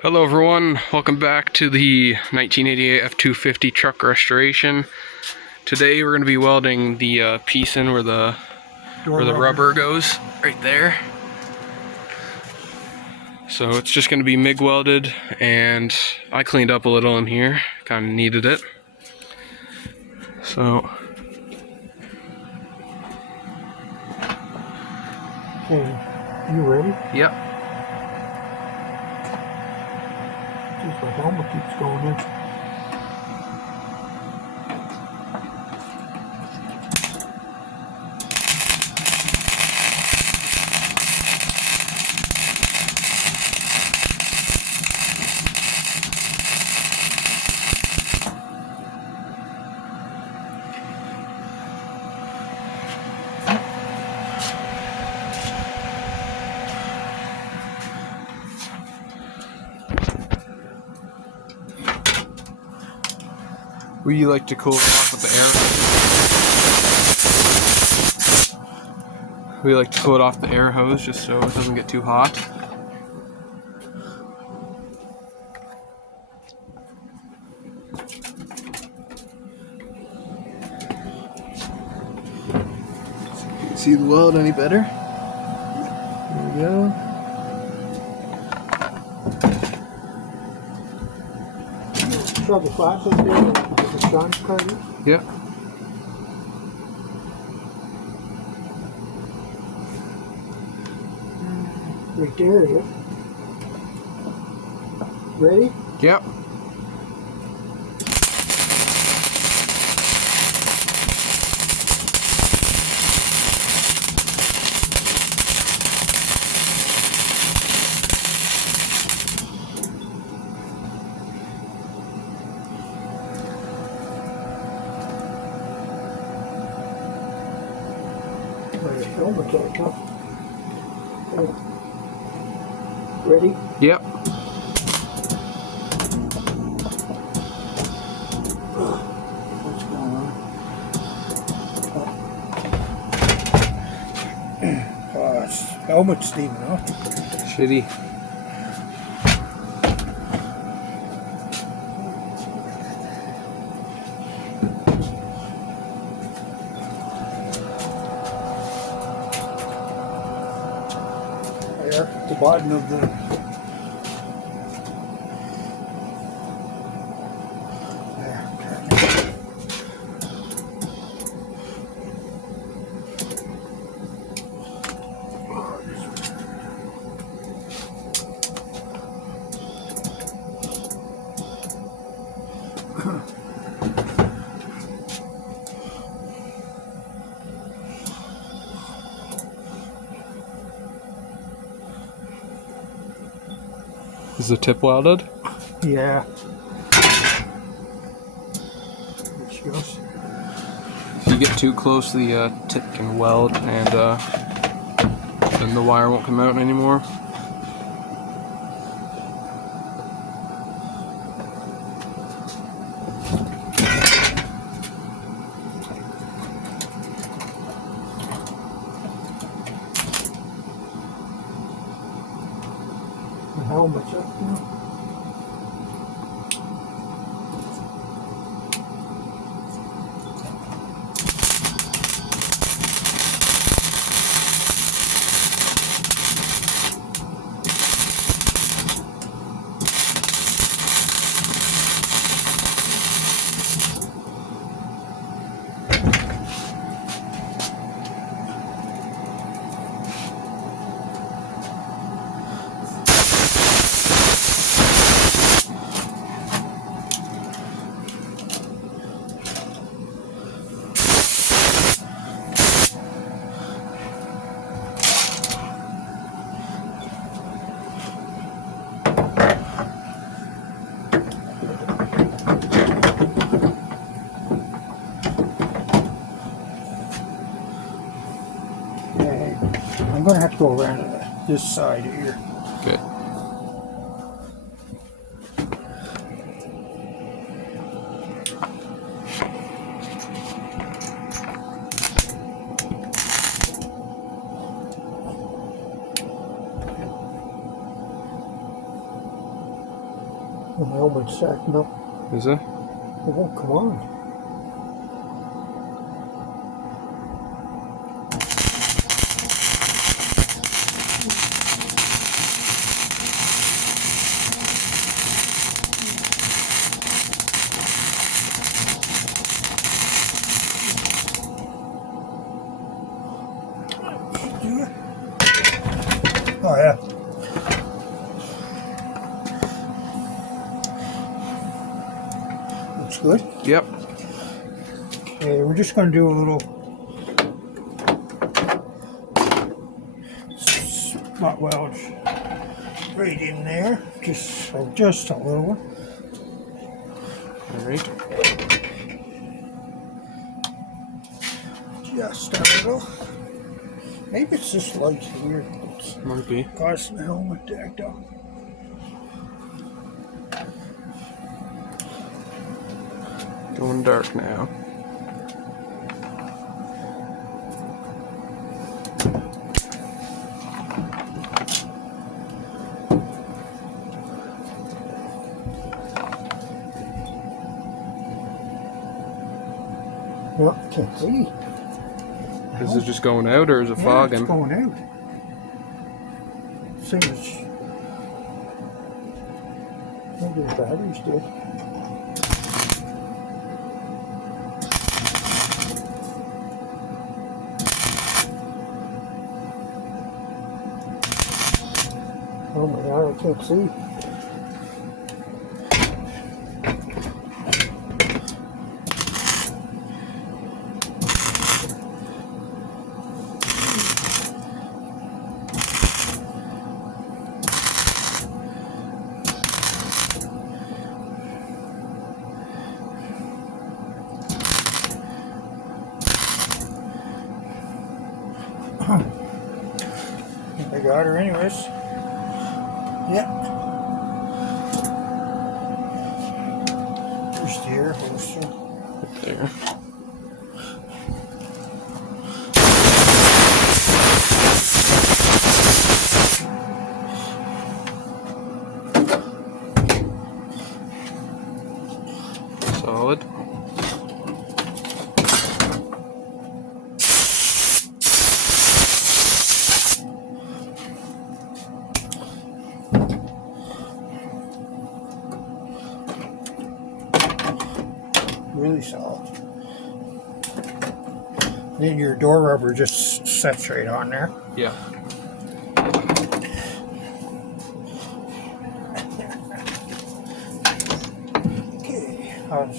Hello everyone, welcome back to the 1988 F250 truck restoration. Today we're going to be welding the piece in where the rubber goes, right there. So it's just going to be MIG welded, and I cleaned up a little in here, kind of needed it. So Okay, you ready? yep. Jeez, my helmet keeps going in. We like to cool it off with the air. We like to cool it off the air hose just so it doesn't get too hot. See the weld any better? There we go. Shove the flash up there with the sun cutter. Yep. Right there, yeah. Ready? Yep. My helmet's on top. Ready? Yep. What's going on? Oh, it's helmet's steaming off. Shitty. There, at the bottom of the... There, okay. Is the tip welded? Yeah. There she goes. If you get too close, the tip can weld, and then the wire won't come out anymore. The helmet's up now. I'm going to have to go around to this side here. Okay. The helmet's sacking up. Is it? It won't come on. Oh yeah. Looks good. Yep. Okay, we're just going to do a little spot weld right in there. Just a little one. All right. Just a little. Maybe it's this light here that's Might be. causing the helmet to act up. Going dark now. No, I can't see. Is it just going out or is it Yeah, fogging? it's going out. Same as maybe the batteries did. Oh my god, I can't see. I got her anyways. Yep. There's the air holster. Right there. Solid. Really solid. Then your door rubber just sets right on there. Yeah. Okay, I'll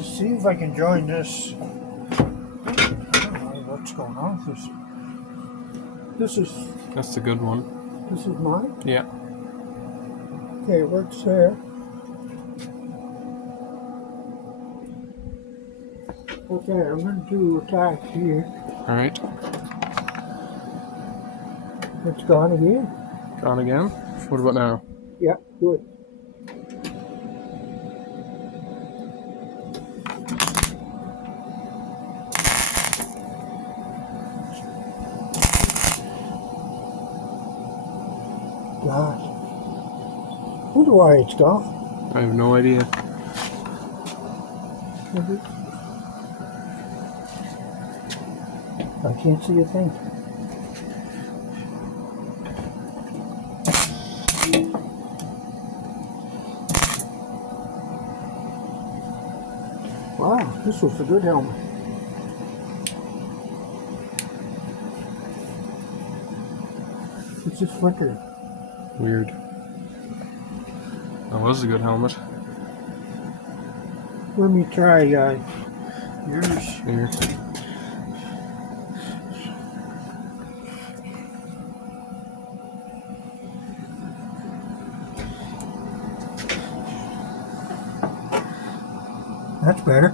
see if I can join this. I don't know what's going on with this. That's the good one. This is mine. Yeah. Okay, it works there. Okay, I'm going to do a tack here. All right. It's gone again. Gone again. What about now? Yeah, good. God. Wonder why it's gone. I have no idea. I can't see a thing. Wow, this was a good helmet. It's just flickering. Weird. That was a good helmet. Let me try yours. Here. That's better.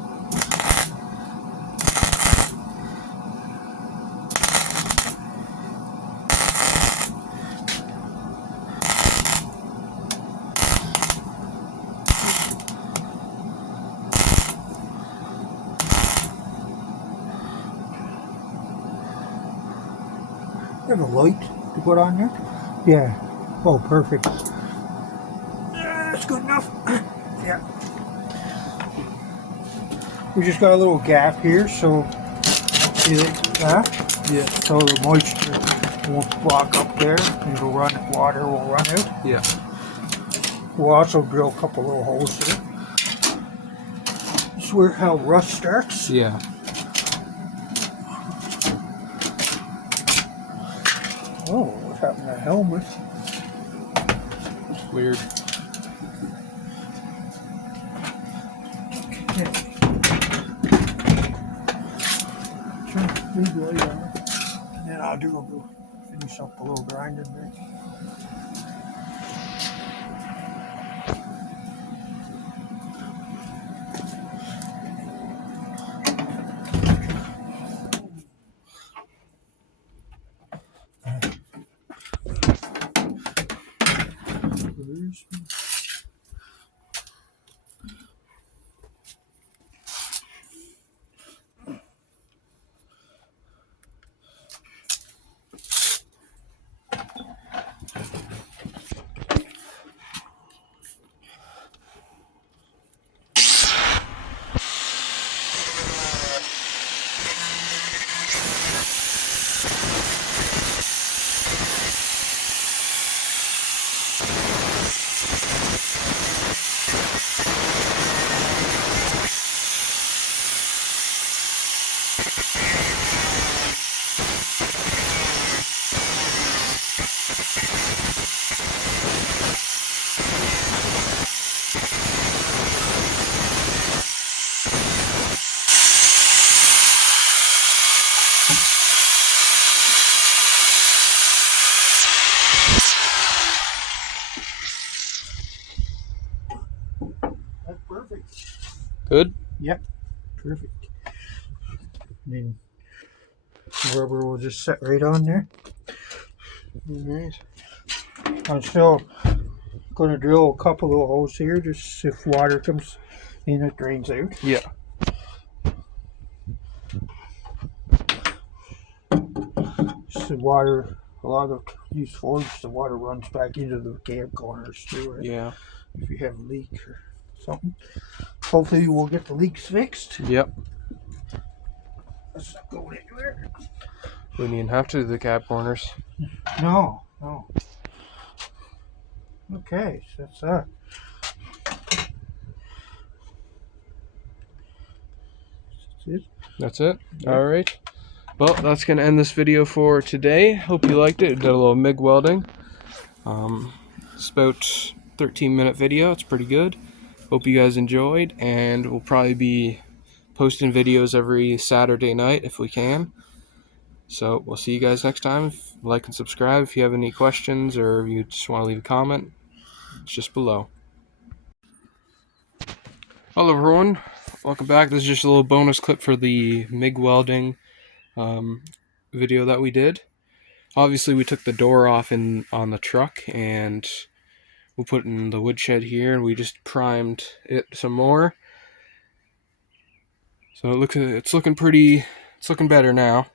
You have a light to put on there? Yeah. Oh, perfect. That's good enough. Yeah. We just got a little gap here, so see that? Yeah. So the moisture won't block up there. It'll run, water will run out. Yeah. We'll also drill a couple little holes here. This is where how rust starts. Yeah. Oh, what happened to the helmet? Weird. Turn the big light on. And then I'll finish up a little grinding there. That's perfect. Good? Yep, perfect. And then the rubber will just set right on there. Alright. I'm still going to drill a couple little holes here, just if water comes in, it drains out. Yeah. Just the water, a lot of these forges, the water runs back into the cab corners too, right? Yeah. If you have a leak or something. Hopefully we'll get the leaks fixed. Yep. Let's not go anywhere. We didn't even have to do the cab corners. No. Okay, so that's that. That's it. That's it? Yeah. Alright. Well, that's going to end this video for today. Hope you liked it. Did a little MIG welding. It's about 13-minute video. It's pretty good. Hope you guys enjoyed, and we'll probably be posting videos every Saturday night if we can. So we'll see you guys next time. Like and subscribe if you have any questions or you just want to leave a comment. It's just below. Hello everyone. Welcome back. This is just a little bonus clip for the MIG welding video that we did. Obviously we took the door off on the truck and we'll put it in the woodshed here, and we just primed it some more. So it's looking better now.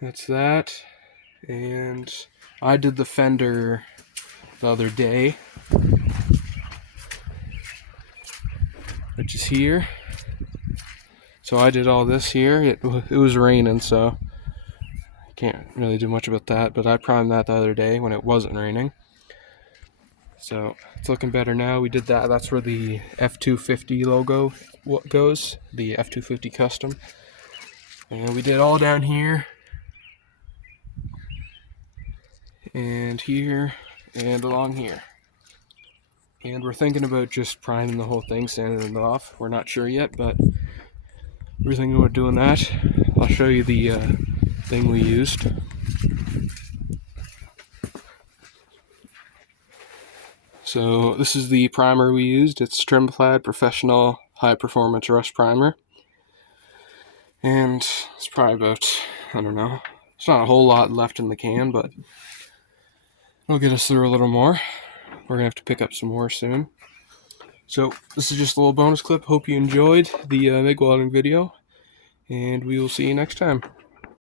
That's that. And I did the fender the other day, which is here. So I did all this here. It was raining, so I can't really do much about that, but I primed that the other day when it wasn't raining. So it's looking better now. We did that. That's where the F250 logo goes, the F250 custom. And we did all down here, and here, and along here. And we're thinking about just priming the whole thing, sanding it off. We're not sure yet, but we're thinking about doing that. I'll show you the thing we used. So this is the primer we used. It's Trimclad Professional High Performance Rust Primer. And it's probably about, I don't know, it's not a whole lot left in the can, but it'll get us through a little more. We're gonna have to pick up some more soon. So this is just a little bonus clip. Hope you enjoyed the MIG welding video, and we will see you next time.